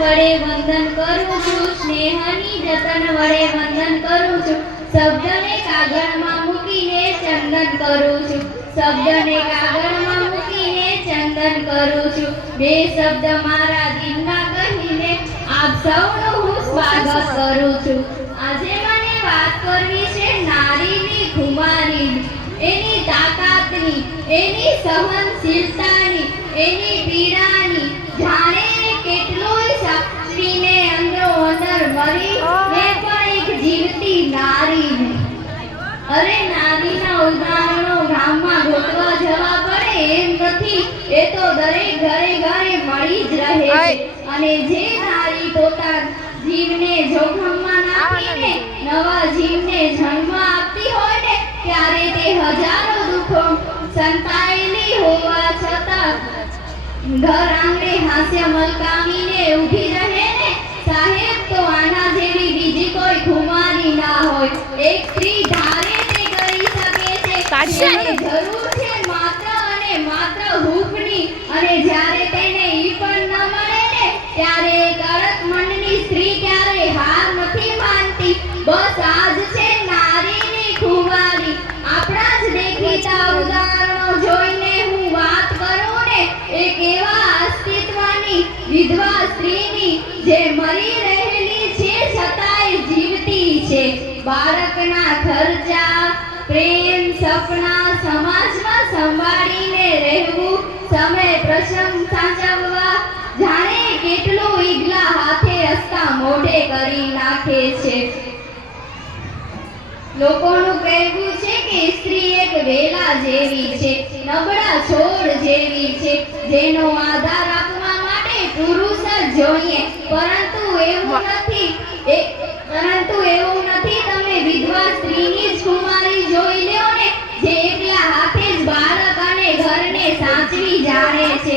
વડે વંદન કરું છું, સ્નેહની જતન વડે વંદન કરું છું, શબ્દને કાગળમાં મૂકીને ચંદન કરું છું, શબ્દને કાગળમાં મૂકીને ચંદન કરું છું, બે શબ્દ મારા દિલમાં કહીને આપ સૌનું હું સ્વાગત કરું છું. આજે મને વાત કરવી છે નારીની ખુમારીની, એની તાકાતની, એની સહનશીલતાની, એની પીડાની, જાણે કેટલોય સાક્ષીને અંદરો અંદર મરી ને પણ એક જીવતી નારી. અરે નારીના ઉદાહરણો ગામમાં ગોતવા જવા પડે એમ નથી, એ તો દરેક ઘરે ઘરે મળી જ રહે છે. અને જે નારી પોતાના જીવને જોખમમાં નાખીને નવા જીવને જન્મ આપતી હોય ને, ત્યારે તે હજારો દુઃખો સંતાયેલી હોવા છતાં ઘર આંગણે હાસ્ય મલકાવીને ઊભી રહે ને સાહેબ, તો આના જેવી બીજી કોઈ ખુમારી ના હોય. એક સ્ત્રી ધારે તે કરી શકે છે, તેને જરૂર છે માત્ર અને માત્ર હૂંફની, અને જ્યારે તેને ઈ પણ ન મળે ને ત્યારે એક અડગ મનની સ્ત્રી ક્યારે હાર નથી માનતી. બસ આજ છે નારીની ખુમારી. આપણા જ દેખીતા ઉદાહરણો જોઈને હું વાત કરું ને, એક એવા અસ્તિત્વની વિધવા સ્ત્રીની જે મરી રહેલી છે છતાંય જીવતી છે. બાળકના ખર્ચા, પ્રેમ, સપના સમાજમાં સંભાળીને રહેવું, સમય પ્રસંગ સાચવવા, જાણે કેટલું ઈગલા હાથે રસ્તા મોઢે કરી નાખે છે. લોકોનું કહેવું છે કે સ્ત્રી એક વેલા જેવી છે, નબળા છોડ જેવી છે, જેનો આધાર આપવા માટે પુરુષ જ જોઈએ. પરંતુ એવું નથી. તમે વિધવા સ્ત્રીની જ કુમારી જોઈ લ્યો ને, જે એકલા હાથે જ બાળક અને ઘરને સાચવી જાણે છે.